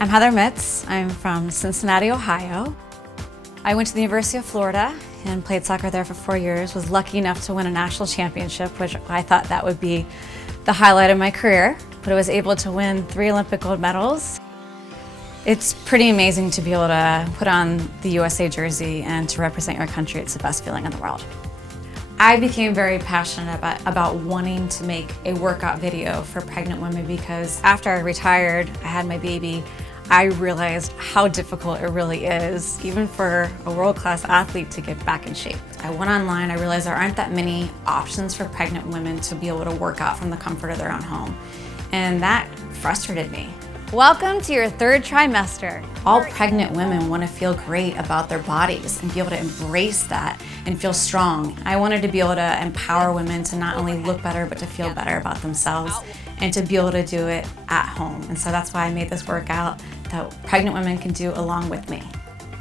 I'm Heather Mitz. I'm from Cincinnati, Ohio. I went to the University of Florida and played soccer there for 4 years. Was lucky enough to win a national championship, which I thought that would be the highlight of my career. But I was able to win 3 Olympic gold medals. It's pretty amazing to be able to put on the USA jersey and to represent your country. It's the best feeling in the world. I became very passionate about wanting to make a workout video for pregnant women because after I retired, I had my baby, I realized how difficult it really is, even for a world-class athlete, to get back in shape. I went online, I realized there aren't that many options for pregnant women to be able to work out from the comfort of their own home. And that frustrated me. Welcome to your 3rd trimester. All pregnant women want to feel great about their bodies and be able to embrace that and feel strong. I wanted to be able to empower women to not only look better, but to feel better about themselves and to be able to do it at home. And so that's why I made this workout that pregnant women can do along with me.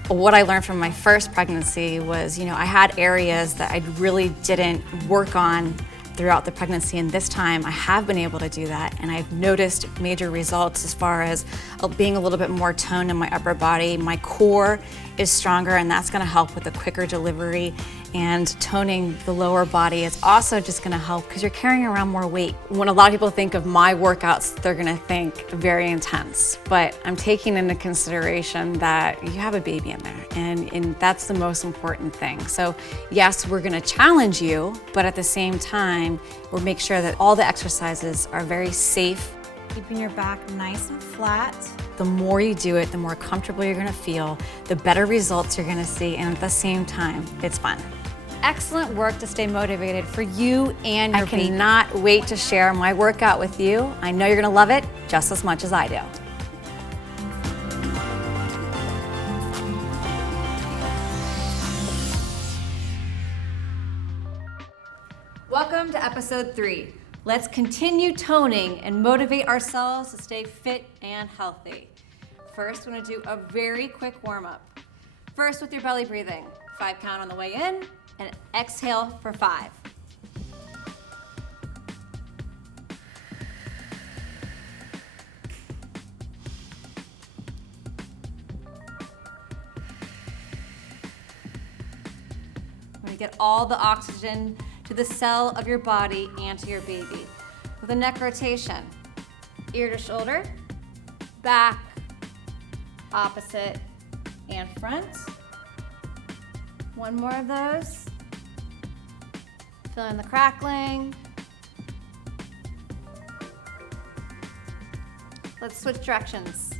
What I learned from my first pregnancy was, I had areas that I really didn't work on throughout the pregnancy, and this time I have been able to do that, and I've noticed major results as far as being a little bit more toned in my upper body. My core is stronger, and that's gonna help with a quicker delivery, and toning the lower body is also just gonna help because you're carrying around more weight. When a lot of people think of my workouts, they're gonna think very intense, but I'm taking into consideration that you have a baby in there, and that's the most important thing. So yes, we're gonna challenge you, but at the same time, we'll make sure that all the exercises are very safe. Keeping your back nice and flat. The more you do it, the more comfortable you're gonna feel, the better results you're gonna see, and at the same time, it's fun. Excellent work to stay motivated for you and your baby. I cannot wait to share my workout with you. I know you're gonna love it just as much as I do. Welcome to episode 3. Let's continue toning and motivate ourselves to stay fit and healthy. First, we're gonna do a very quick warm-up. First, with your belly breathing. 5 count on the way in, and exhale for 5. We're gonna get all the oxygen to the cell of your body and to your baby. With a neck rotation, ear to shoulder, back, opposite, and front. One more of those. Feeling the crackling. Let's switch directions.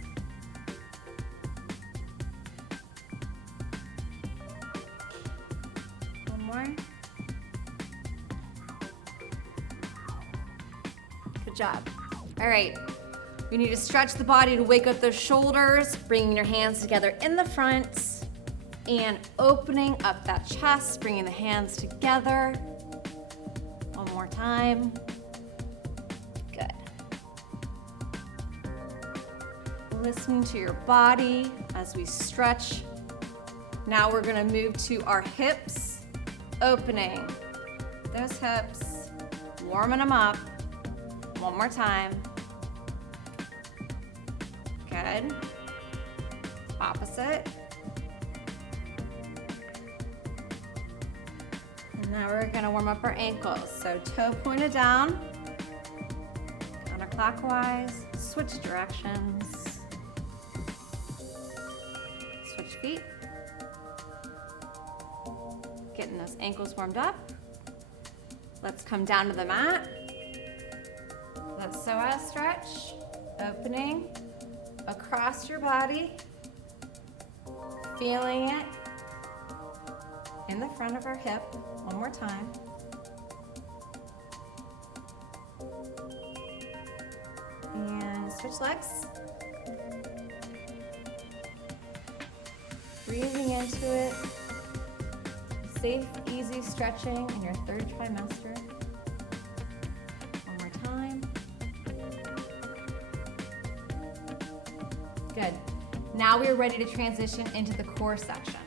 One more. Good job. All right, we need to stretch the body to wake up those shoulders, bringing your hands together in the front and opening up that chest, bringing the hands together. One more time. Good. Listening to your body as we stretch. Now we're gonna move to our hips, opening those hips, warming them up. One more time. Good. Opposite. And now we're gonna warm up our ankles. So toe pointed down, counterclockwise, switch directions. Switch feet. Getting those ankles warmed up. Let's come down to the mat. That psoas stretch, opening across your body, feeling it in the front of our hip. One more time. And switch legs. Breathing into it. Safe, easy stretching in your 3rd trimester. One more time. Good. Now we are ready to transition into the core section.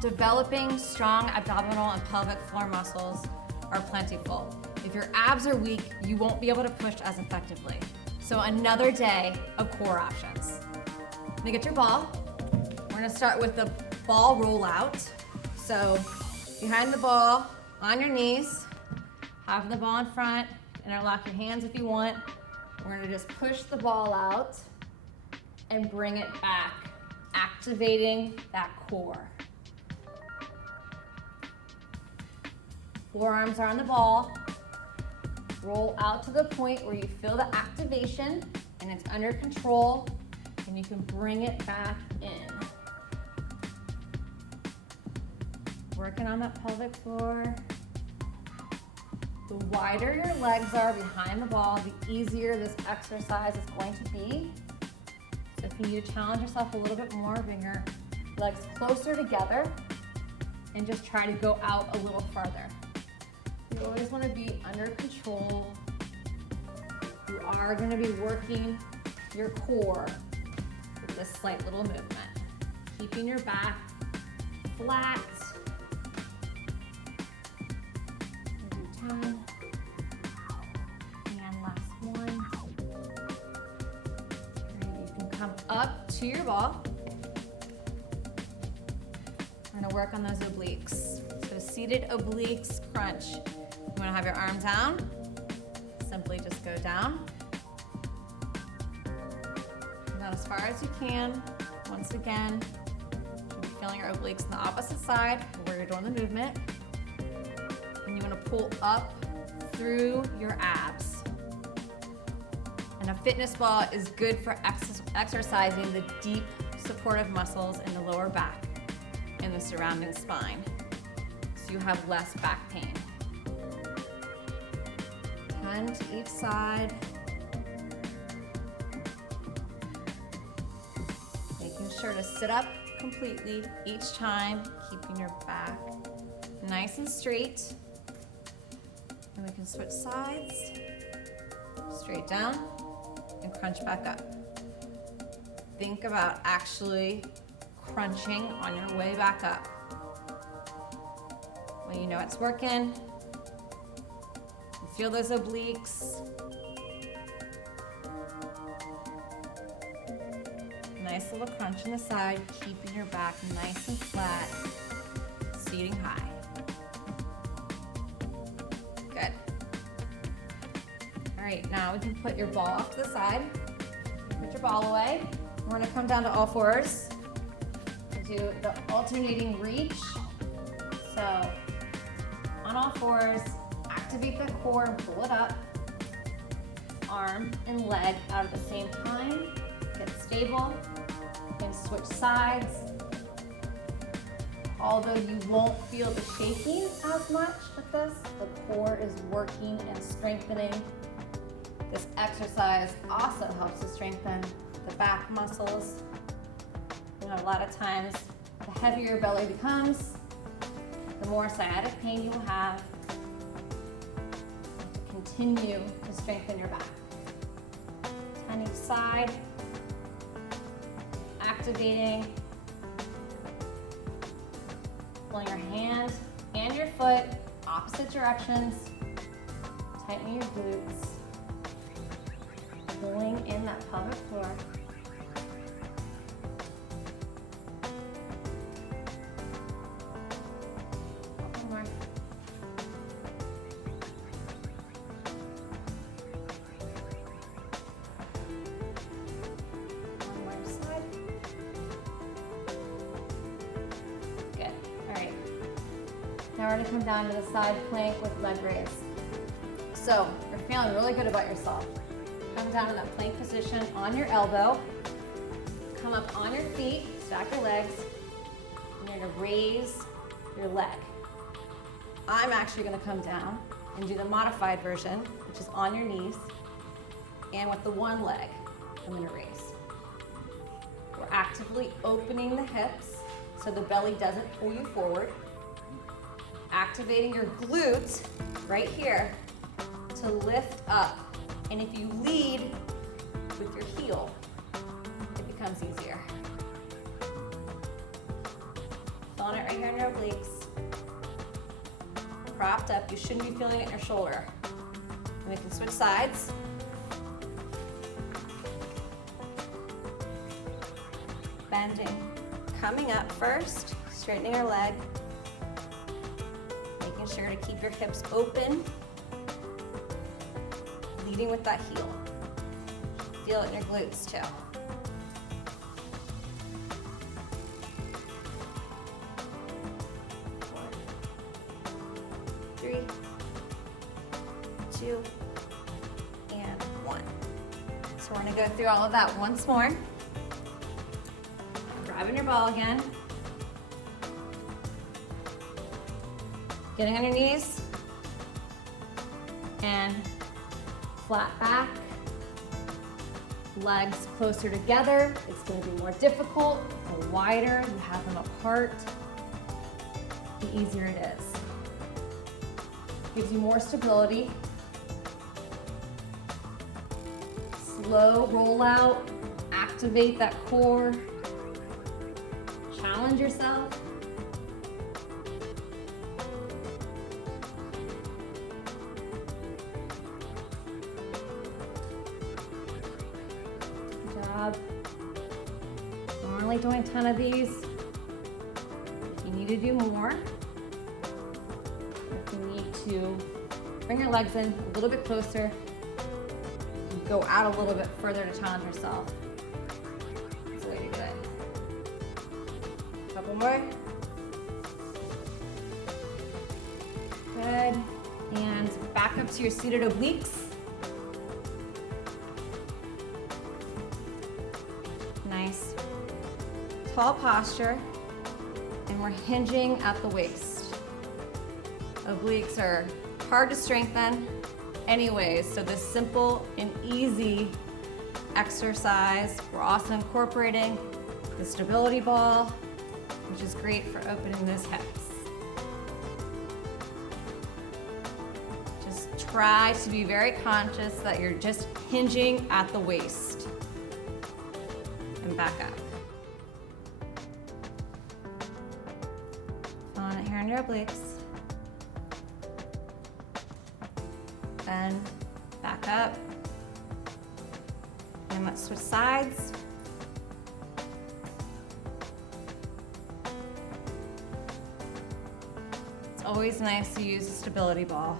Developing strong abdominal and pelvic floor muscles are plentiful. If your abs are weak, you won't be able to push as effectively. So another day of core options. gonna get your ball. We're gonna start with the ball rollout. So behind the ball, on your knees, have the ball in front, interlock your hands if you want. We're gonna just push the ball out and bring it back, activating that core. Forearms are on the ball. Roll out to the point where you feel the activation and it's under control, and you can bring it back in. Working on that pelvic floor. The wider your legs are behind the ball, the easier this exercise is going to be. So if you need to challenge yourself a little bit more, bring your legs closer together and just try to go out a little farther. You always want to be under control. You are going to be working your core with this slight little movement. Keeping your back flat. Maybe 10. And last one. And you can come up to your ball. We're going to work on those obliques. So seated obliques crunch. You want to have your arm down. Simply just go down. Not as far as you can. Once again, you're feeling your obliques on the opposite side where you're doing the movement. And you want to pull up through your abs. And a fitness ball is good for exercising the deep supportive muscles in the lower back and the surrounding spine, so you have less back pain. 10 to each side. Making sure to sit up completely each time, keeping your back nice and straight. And we can switch sides, straight down and crunch back up. Think about actually crunching on your way back up. When you know it's working, feel those obliques. Nice little crunch on the side, keeping your back nice and flat, seating high. Good. All right, now we can put your ball off to the side. Put your ball away. We're gonna come down to all fours. Do the alternating reach. So on all fours, activate the core and pull it up. Arm and leg out at the same time. Get stable and switch sides. Although you won't feel the shaking as much with this, the core is working and strengthening. This exercise also helps to strengthen the back muscles. You know, a lot of times, the heavier your belly becomes, the more sciatic pain you will have. Continue to strengthen your back. 10 each side. Activating. Pulling your hand and your foot opposite directions. Tightening your glutes. Pulling in that pelvic floor. One more. One more side. Good. All right. Now we're going to come down to the side plank with leg raise. So you're feeling really good about yourself. Come down in that plank position on your elbow. Come up on your feet, stack your legs, and you're gonna raise your leg. I'm actually gonna come down and do the modified version, which is on your knees, and with the one leg, I'm gonna raise. We're actively opening the hips so the belly doesn't pull you forward. Activating your glutes right here to lift up. And if you lead with your heel, it becomes easier. Feeling it right here in your obliques. Propped up, you shouldn't be feeling it in your shoulder. And we can switch sides. bending, coming up first, straightening your leg, making sure to keep your hips open, leading with that heel. Feel it in your glutes too. 3, 2, and 1. So we're gonna go through all of that once more. Grabbing your ball again. Getting on your knees. And flat back. Legs closer together. It's gonna be more difficult. The wider you have them apart, the easier it is. Gives you more stability. Slow roll out, activate that core. Challenge yourself. Good job. Normally doing a ton of these. If you need to do more, to bring your legs in a little bit closer, go out a little bit further to challenge yourself. That's the way to do it. Couple more. Good. And back up to your seated obliques. Nice. Tall posture. And we're hinging at the waist. Obliques are hard to strengthen anyways, so this simple and easy exercise, we're also incorporating the stability ball, which is great for opening those hips. Just try to be very conscious that you're just hinging at the waist. And back up. Feeling it here in your obliques. And back up. And let's switch sides. It's always nice to use a stability ball.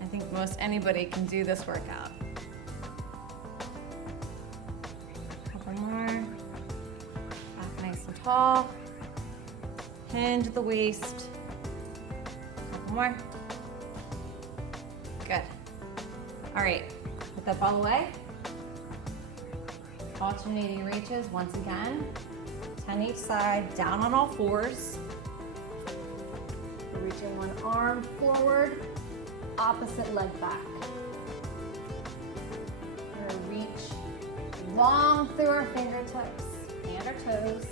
I think most anybody can do this workout. Couple more. Back nice and tall. Hinge at the waist. More. Good. All right, put that ball away. Alternating reaches once again. 10 each side, down on all fours. We're reaching one arm forward, opposite leg back. We're gonna reach long through our fingertips and our toes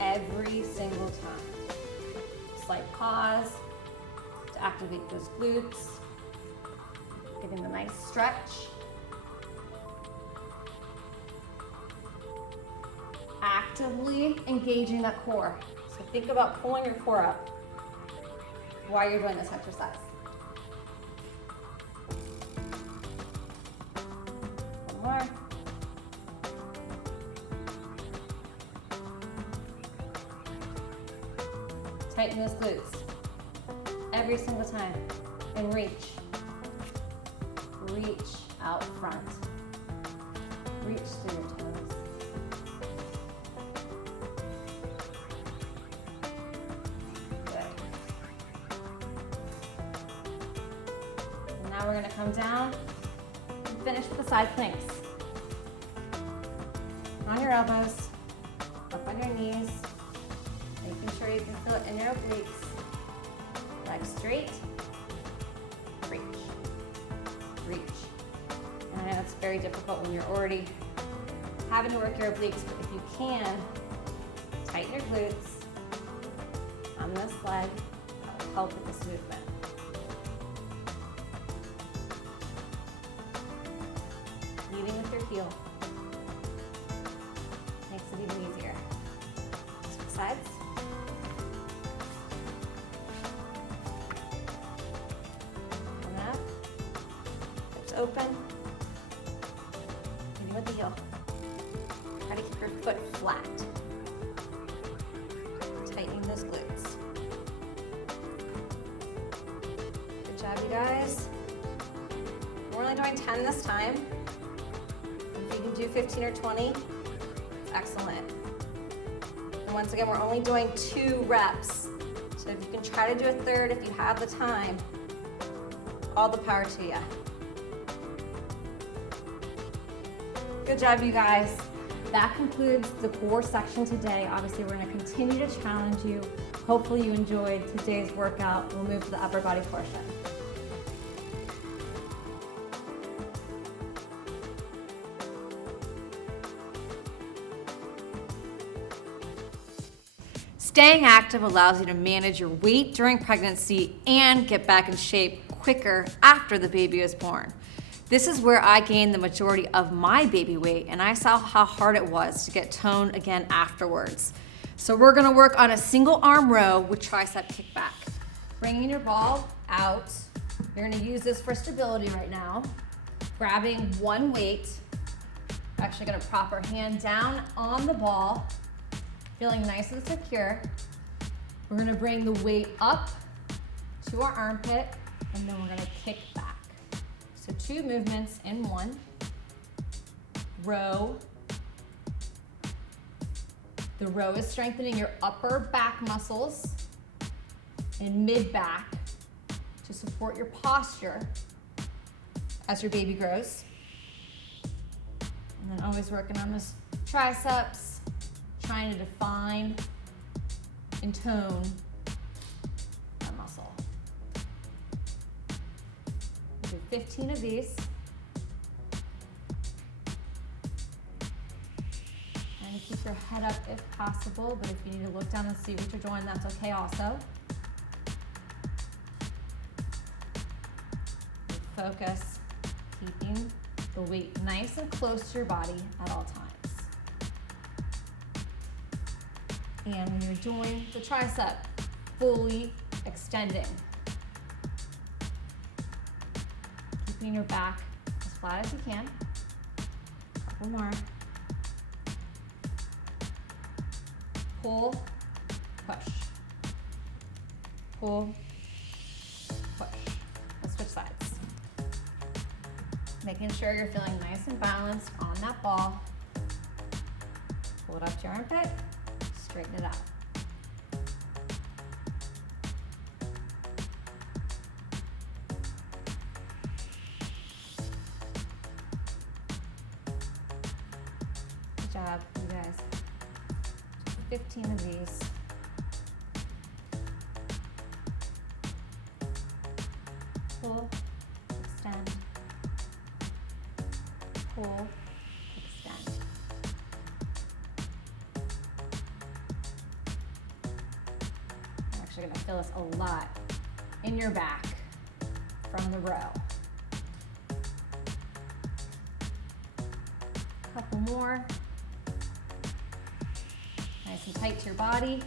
every single time. Slight pause. Activate those glutes, getting the nice stretch. Actively engaging that core. So think about pulling your core up while you're doing this exercise. One more. Tighten those glutes. Every single time. And reach. Reach out front. Reach through your toes. Good. And now we're going to come down and finish with the side planks. On your elbows, up on your knees, making sure you can feel it in your obliques. Legs straight, reach, reach. And I know it's very difficult when you're already having to work your obliques, but if you can, tighten your glutes on this leg, that will help with this movement. Leading with your heel. Makes it even easier. Switch sides. Open, of the heel. Try to keep your foot flat. Tightening those glutes. Good job, you guys. We're only doing 10 this time. If you can do 15 or 20, it's excellent. And once again, we're only doing 2 reps. So if you can try to do a third if you have the time, all the power to you. Good job, you guys. That concludes the core section today. Obviously, we're going to continue to challenge you. Hopefully you enjoyed today's workout. We'll move to the upper body portion. Staying active allows you to manage your weight during pregnancy and get back in shape quicker after the baby is born. This is where I gained the majority of my baby weight, and I saw how hard it was to get toned again afterwards. So we're gonna work on a single arm row with tricep kickback. Bringing your ball out. You're gonna use this for stability right now. Grabbing one weight. Actually gonna prop our hand down on the ball. Feeling nice and secure. We're gonna bring the weight up to our armpit, and then we're gonna kick back. So 2 movements in one. Row. The row is strengthening your upper back muscles and mid back to support your posture as your baby grows. And then always working on those triceps, trying to define and tone that muscle. We'll do 15 of these. And keep your head up if possible, but if you need to look down and see what you're doing, that's okay also. Focus, keeping the weight nice and close to your body at all times. And when you're doing the tricep, fully extending. Keeping your back as flat as you can. Couple more. Pull, push. Pull, push. Let's switch sides. Making sure you're feeling nice and balanced on that ball. Pull it up to your armpit. Straighten it out. Good job, you guys. 15 of these. Pull, extend. Pull, extend. You're gonna feel this a lot in your back from the row. Couple more. Nice and tight to your body.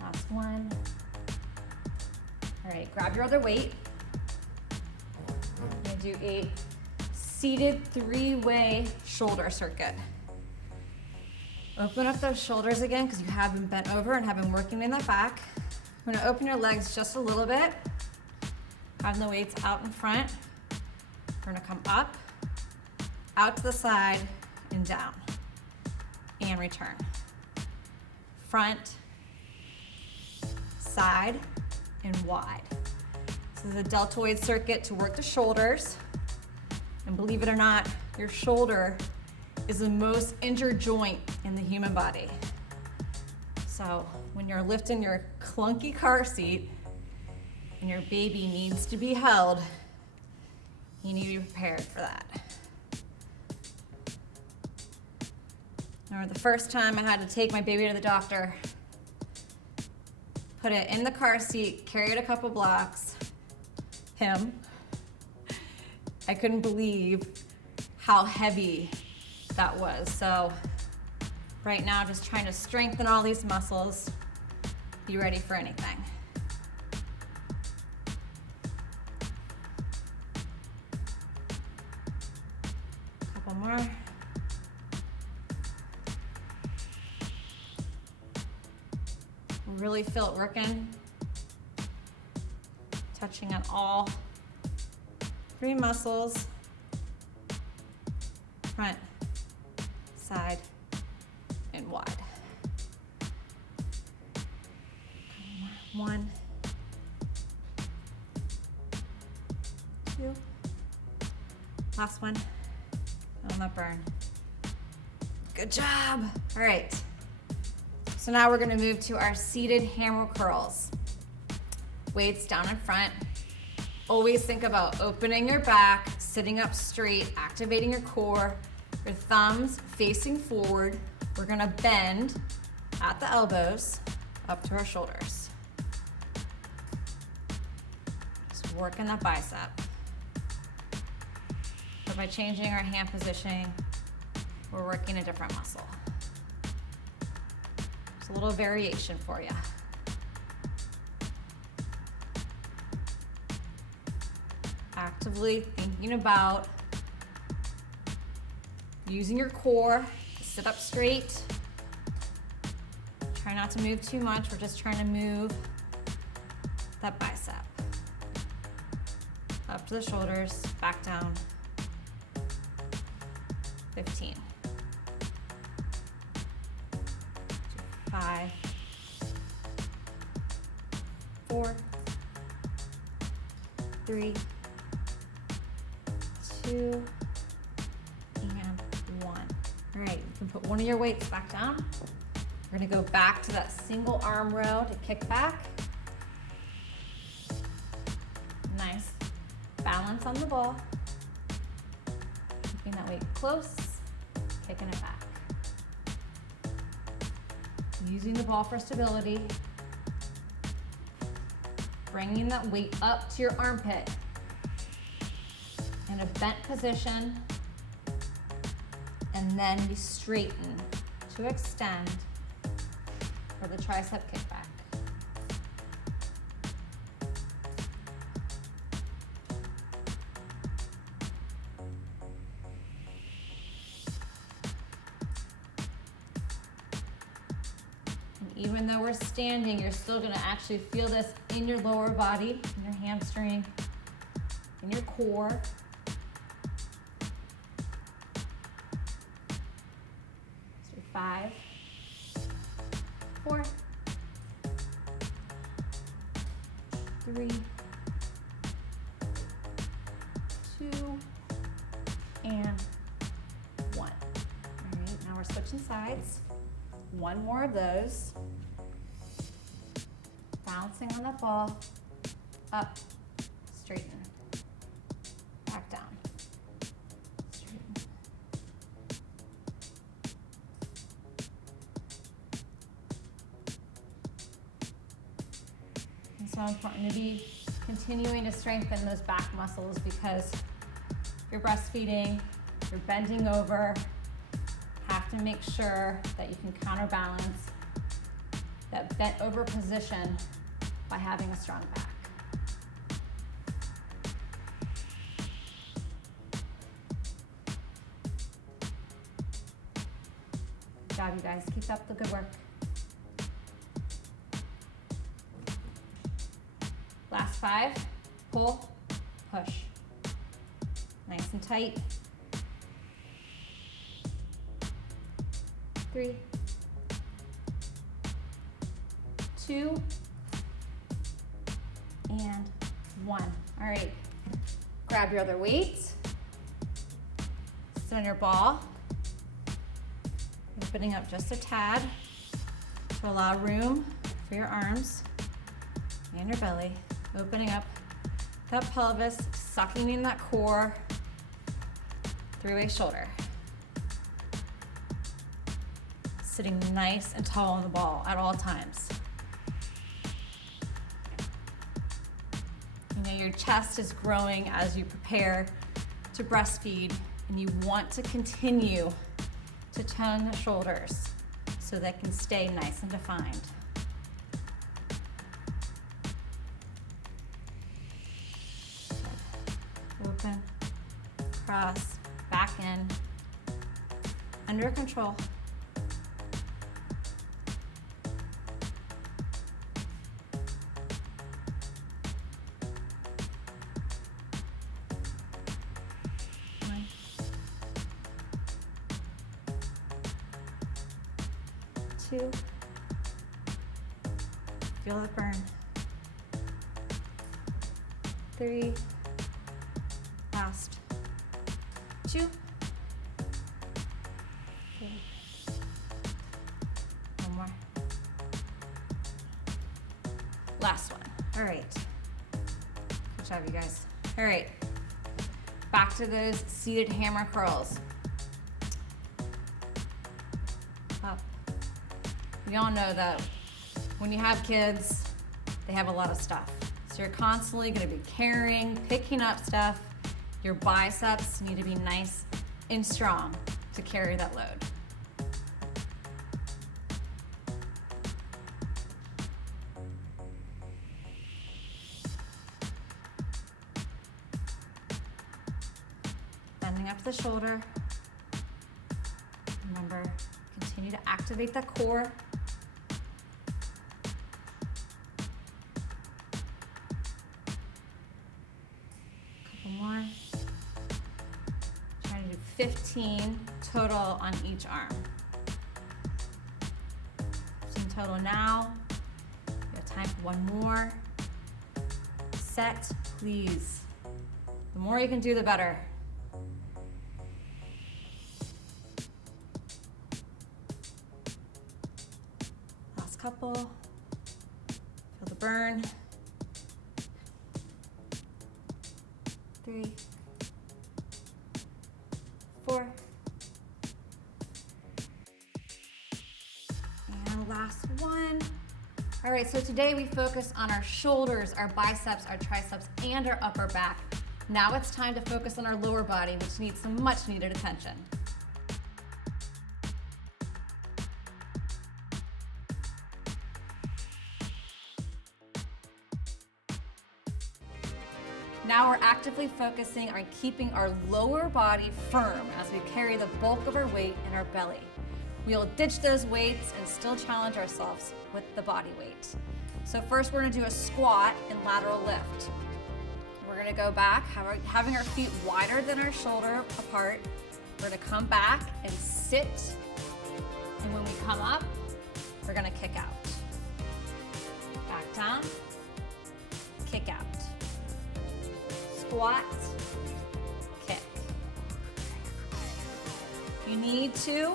Last one. All right, grab your other weight. I'm gonna do a seated 3-way shoulder circuit. Open up those shoulders again because you have been bent over and have been working in the back. I'm gonna open your legs just a little bit. Have the weights out in front. We're gonna come up, out to the side, and down. And return. Front, side, and wide. This is a deltoid circuit to work the shoulders. And believe it or not, your shoulder is the most injured joint in the human body. So when you're lifting your clunky car seat and your baby needs to be held, you need to be prepared for that. I remember the first time I had to take my baby to the doctor, put it in the car seat, carry it a couple blocks, him. I couldn't believe how heavy that was. So right now, just trying to strengthen all these muscles, be ready for anything. more. Really feel it working. Touching on all 3 muscles. Front, side, and wide. 1, 2. Last one. On that burn. Good job. All right. So now we're gonna move to our seated hammer curls. Weights down in front. Always think about opening your back, sitting up straight, activating your core, your thumbs facing forward. We're gonna bend at the elbows up to our shoulders. Just working that bicep. But by changing our hand positioning, we're working a different muscle. Just a little variation for you. Actively thinking about using your core to sit up straight. Try not to move too much. We're just trying to move that bicep. Up to the shoulders, back down. 15. 5, 4, 3, 2, and 1. All right, you can put one of your weights back down. We're gonna go back to that single arm row to kick back. Nice balance on the ball. Keeping that weight close, kicking it back. Using the ball for stability. Bringing that weight up to your armpit. In a bent position, and then you straighten to extend for the tricep kickback. And even though we're standing, you're still gonna actually feel this in your lower body, in your hamstring, in your core. 5, 4, 3, 2, and 1. All right, now we're switching sides. One more of those. Bouncing on that ball. Up, straighten. Back down. Straighten. It's so important to be continuing to strengthen those back muscles, because if you're breastfeeding, you're bending over, have to make sure that you can counterbalance that bent over position by having a strong back. Good job, you guys. Keep up the good work. Last 5, pull, push. Nice and tight. 3, 2, and 1. All right, grab your other weights. Sit on your ball. Opening up just a tad to allow room for your arms and your belly. Opening up that pelvis, sucking in that core, 3-way shoulder. Sitting nice and tall on the ball at all times. You know, your chest is growing as you prepare to breastfeed, and you want to continue to tone the shoulders so they can stay nice and defined. Open, cross, back in, Under control. One. Two. Feel that burn. Three. Last. Two. Three. One more. Last one. All right. Good job, you guys. All right. Back to those seated hammer curls. Up. We all know that when you have kids, they have a lot of stuff. So you're constantly going to be carrying, picking up stuff. Your biceps need to be nice and strong to carry that load. Bending up the shoulder. Remember, continue to activate the core. Couple more. Trying to do 15 total on each arm. 15 total now. You have time for one more. Set, please. The more you can do, the better. Last couple. Feel the burn. 3, 4. And last one. All right, so today we focus on our shoulders, our biceps, our triceps, and our upper back. Now it's time to focus on our lower body, which needs some much needed attention. Now we're actively focusing on keeping our lower body firm as we carry the bulk of our weight in our belly. We'll ditch those weights and still challenge ourselves with the body weight. So first we're gonna do a squat and lateral lift. We're gonna go back, having our feet wider than our shoulder apart. We're gonna come back and sit. And when we come up, we're gonna kick out. Back down, kick out. Squat, kick. You need to,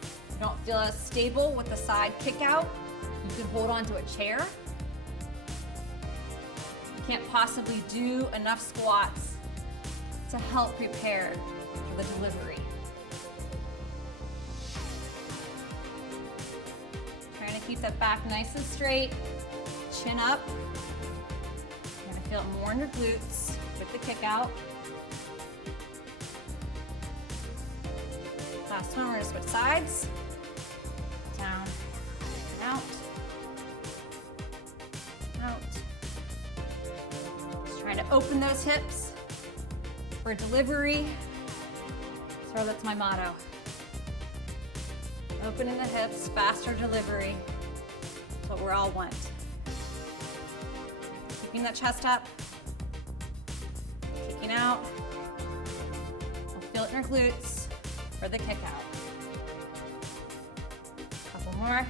if you don't feel as stable with the side kick out, you can hold on to a chair. You can't possibly do enough squats to help prepare for the delivery. Trying to keep that back nice and straight, chin up. You're gonna feel it more in your glutes with the kick out. Last one, we're gonna switch sides. Down, and out. Out. Just trying to open those hips for delivery. So that's my motto. Opening the hips, faster delivery. That's what we all want. Keeping that chest up. Kicking out. Feel it in your glutes for the kick out. Couple more.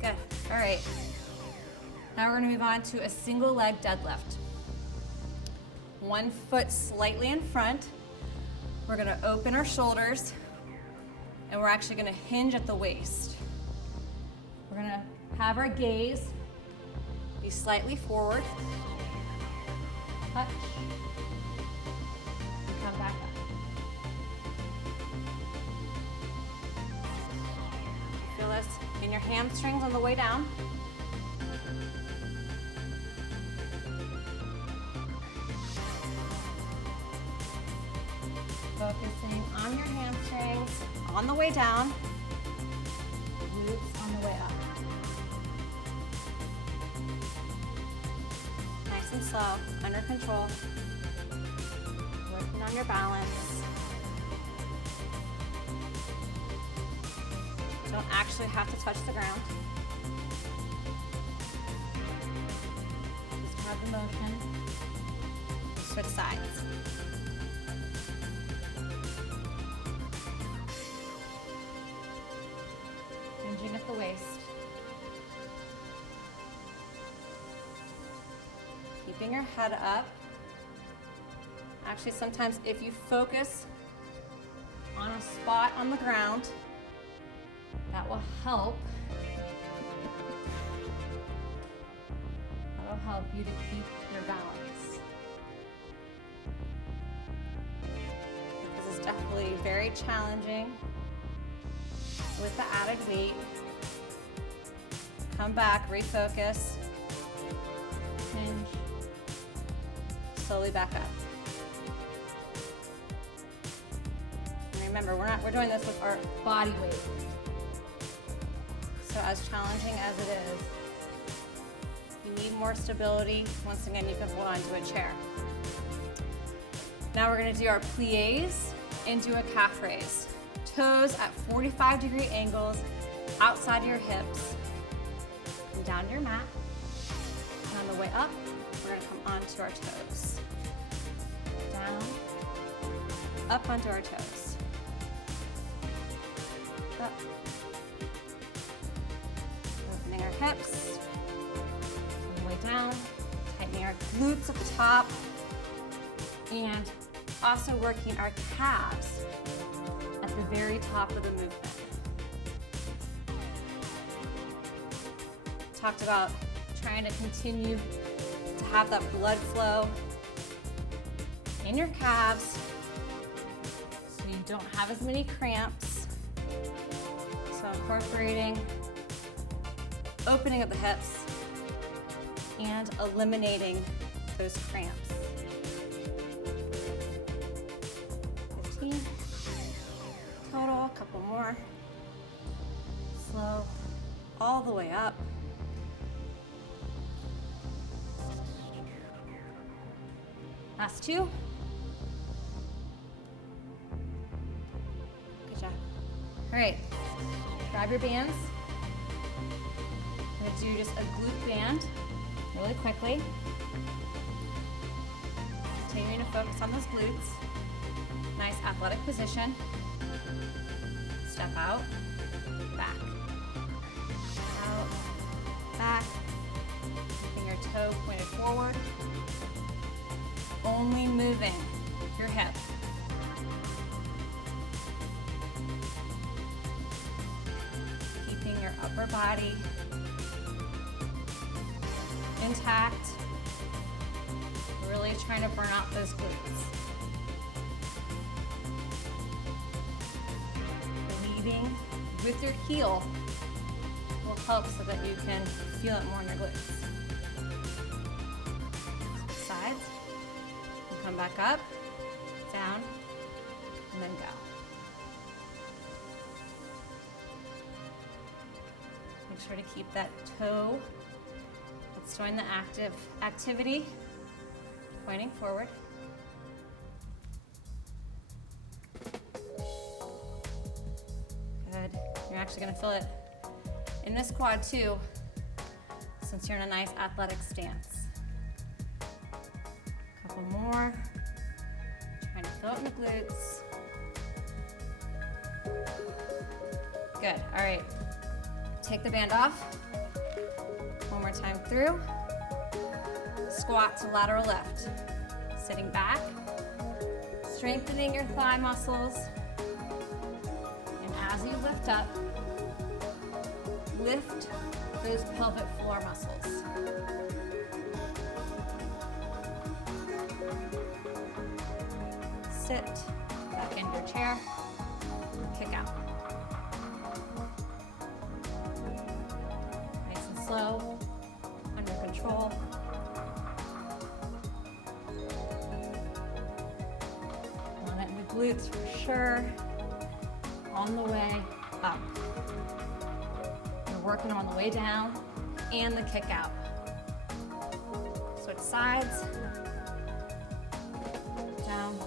Good. All right. Now we're going to move on to a single leg deadlift. One foot slightly in front. We're going to open our shoulders and we're actually going to hinge at the waist. We're going to have our gaze be slightly forward. Touch. And come back up. Feel this in your hamstrings on the way down. Focusing on your hamstrings on the way down, glutes on the way up. Nice and slow, under control. Working on your balance. Don't actually have to touch the ground. Just have the motion. Switch sides. Hinging at the waist. Keeping your head up. Actually, sometimes if you focus on a spot on the ground, that will help. That'll help you to keep your balance. This is definitely very challenging with the added weight. Come back, refocus, hinge, slowly back up. And remember, we're doing this with our body weight. So as challenging as it is, you need more stability. Once again, you can hold on to a chair. Now we're gonna do our plies into a calf raise. Toes at 45-degree angles outside your hips. Come down to your mat. And on the way up, we're gonna come onto our toes. Down, up onto our toes. Up. Opening our hips, all the way down, tightening our glutes at the top, and also working our calves at the very top of the movement. Talked about trying to continue to have that blood flow in your calves so you don't have as many cramps. So incorporating opening of the hips and eliminating those cramps. 15 total, a couple more. Slow, all the way up. Last two. Good job. All right, grab your bands. I'm gonna do just a glute band really quickly. Continuing to focus on those glutes. Nice athletic position. Step out, back. Out, back. Keeping your toe pointed forward. Only moving your hip. Keeping your upper body intact. Really trying to burn out those glutes. Leading with your heel will help so that you can feel it more in your glutes. Sides. And come back up, down, and then go. Make sure to keep that toe that's showing the activity pointing forward. Good. You're actually going to feel it in this quad too, since you're in a nice athletic stance. Couple more. Trying to fill it in the glutes. Good. All right. Take the band off. One more time through. Squat to lateral lift. Sitting back. Strengthening your thigh muscles. And as you lift up, lift those pelvic floor muscles. Sit back into your chair, kick out. Nice and slow, under control. Want it in the glutes for sure. On the way up. You're working on the way down and the kick out. Switch sides. Down,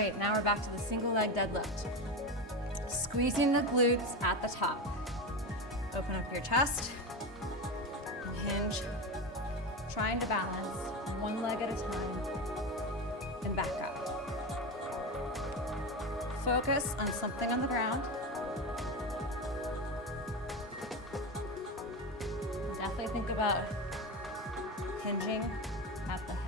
right, now we're back to the single leg deadlift. Squeezing the glutes at the top. Open up your chest, and hinge, trying to balance one leg at a time, and back up. Focus on something on the ground. Definitely think about hinging at the hip.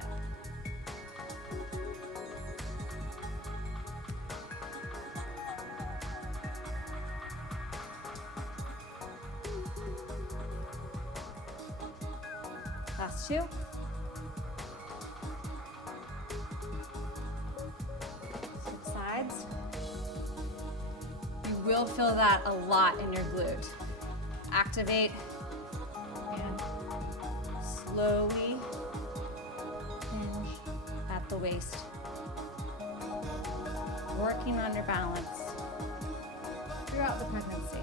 Last two. Switch sides. You will feel that a lot in your glute. Activate and slowly hinge at the waist. Working on your balance throughout the pregnancy.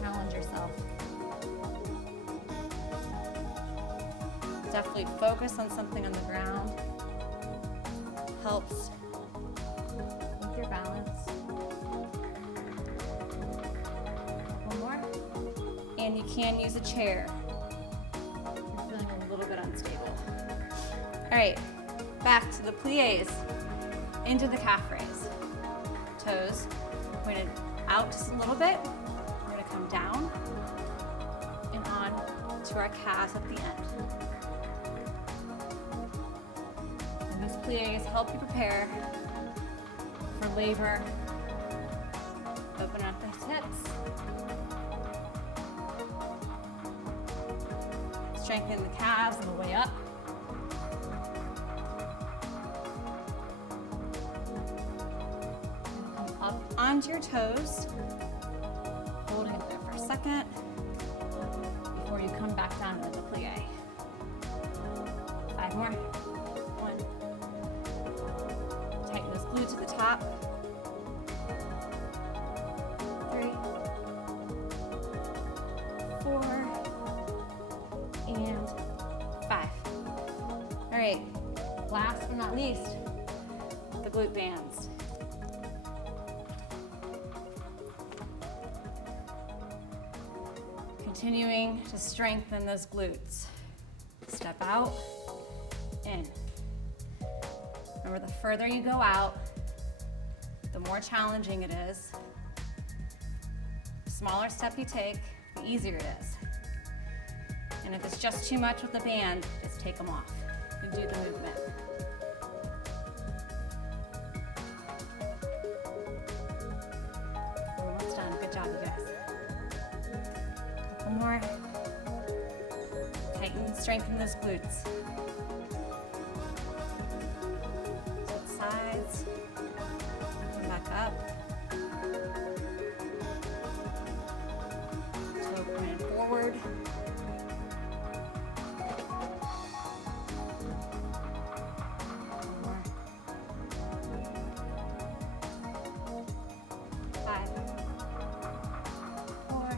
Challenge yourself. Definitely focus on something on the ground. Helps with your balance. One more. And you can use a chair if you're feeling a little bit unstable. All right, back to the plies, into the calf raise. Toes pointed out just a little bit. We're gonna come down and on to our calves at the end. These plies help you prepare for labor. Open up the hips. Strengthen the calves on the way up. Come up onto your toes. Holding it there for a second before you come back down into the plie. 5 more. Glute to the top. 3, 4, and 5. All right, last but not least, the glute bands. Continuing to strengthen those glutes. Step out, in. Remember, the further you go out, the more challenging it is. The smaller step you take, the easier it is. And if it's just too much with the band, just take them off and do the movement. Almost done. Good job, you guys. Couple more. Tighten and strengthen those glutes. Sides, come back up, toe pointed forward, one more, 5, 4,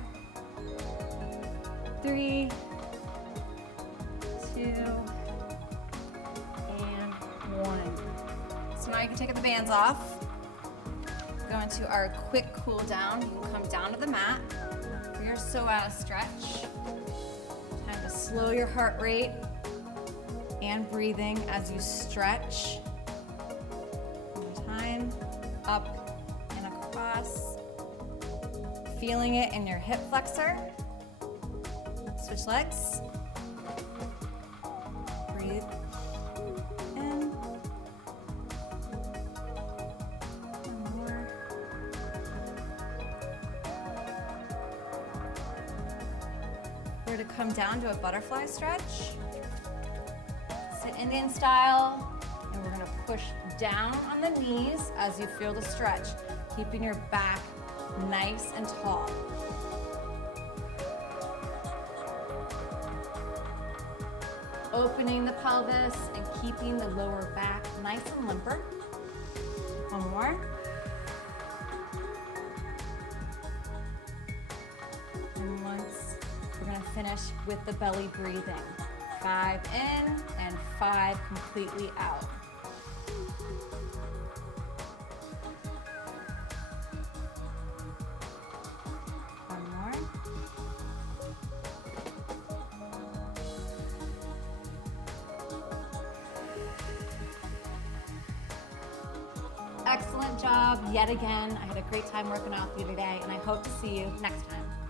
3, 2, and 1. So now you can take the bands off. Go into our quick cool down. You can come down to the mat for your psoas stretch. Time to slow your heart rate and breathing as you stretch. One more time, up and across. Feeling it in your hip flexor. Switch legs. Breathe. We're to come down to a butterfly stretch. Sit Indian style, and we're gonna push down on the knees as you feel the stretch, keeping your back nice and tall. Opening the pelvis and keeping the lower back nice and limber. One more. And once, we're gonna finish with the belly breathing. 5 in and 5 completely out. excellent job yet again. I had a great time working out with you today, and I hope to see you next time.